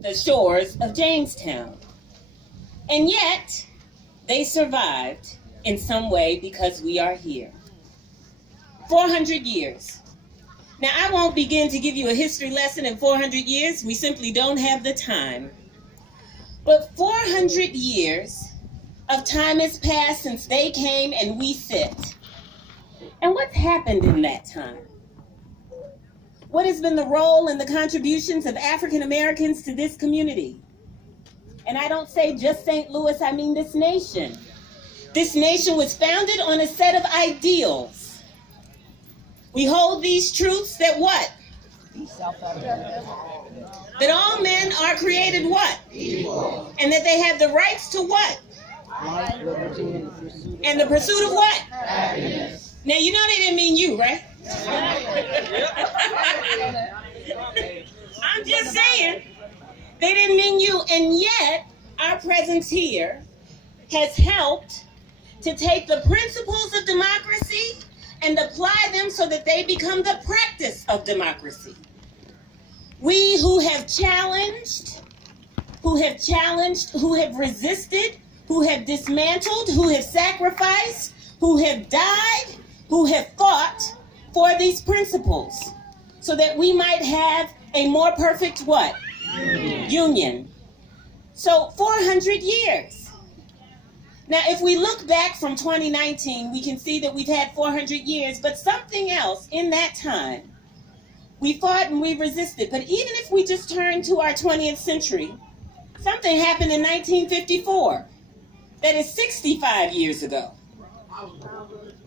the shores of Jamestown. And yet, they survived in some way because we are here. 400 years. Now, I won't begin to give you a history lesson in 400 years. We simply don't have the time. But 400 years of time has passed since they came and we sit. And what's happened in that time? What has been the role and the contributions of African Americans to this community? And I don't say just St. Louis, I mean this nation. This nation was founded on a set of ideals. We hold these truths that what? That all men are created what? Equal. And that they have the rights to what? And the pursuit of what? Happiness. Now you know they didn't mean you, right? I'm just saying, they didn't mean you, and yet our presence here has helped to take the principles of democracy and apply them so that they become the practice of democracy. We who have challenged, who have resisted, who have dismantled, who have sacrificed, who have died, who have fought for these principles so that we might have a more perfect what? Union. So 400 years. Now, if we look back from 2019, we can see that we've had 400 years, but something else in that time. We fought and we resisted, but even if we just turn to our 20th century, something happened in 1954. That is 65 years ago.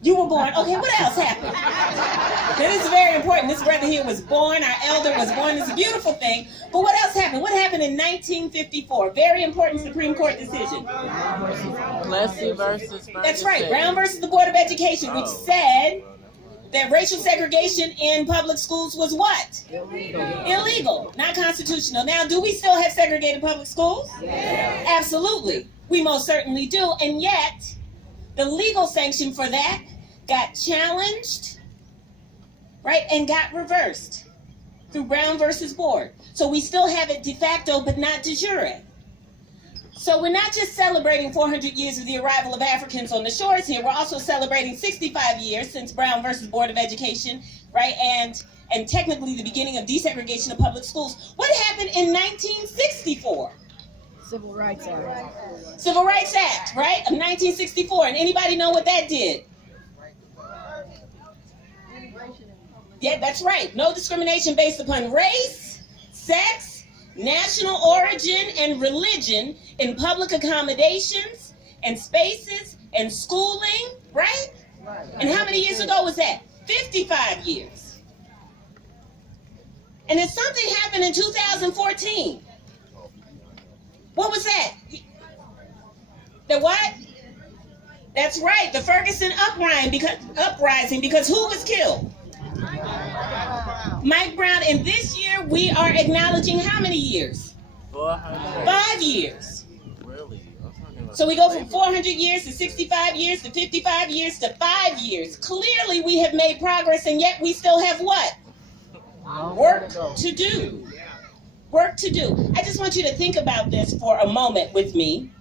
You were born. Okay, what else happened? That is very important. This brother here was born. Our elder was born. It's a beautiful thing. But what else happened? What happened in 1954? Very important Supreme Court decision. Plessy versus Ferguson. That's right. Brown versus the Board of Education, which said that racial segregation in public schools was what? Illegal. Not constitutional. Now, do we still have segregated public schools? Yes. Absolutely. We most certainly do. And yet, the legal sanction for that got challenged, right, and got reversed through Brown versus Board. So we still have it de facto, but not de jure. So we're not just celebrating 400 years of the arrival of Africans on the shores here, we're also celebrating 65 years since Brown versus Board of Education, right, and technically the beginning of desegregation of public schools. What happened in 1964? Civil Rights Act. Civil Rights Act, right, of 1964. And anybody know what that did? Yeah, that's right. No discrimination based upon race, sex, national origin, and religion in public accommodations and spaces and schooling, right? And how many years ago was that? 55 years. And then something happened in 2014. What was that? The what? That's right, the Ferguson uprising, because who was killed? Mike Brown. And this year we are acknowledging how many years? 400. 5 years. Really? So we go from 400 years to 65 years to 55 years to 5 years. Clearly we have made progress, and yet we still have what? Work to do. Work to do. I just want you to think about this for a moment with me.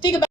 Think about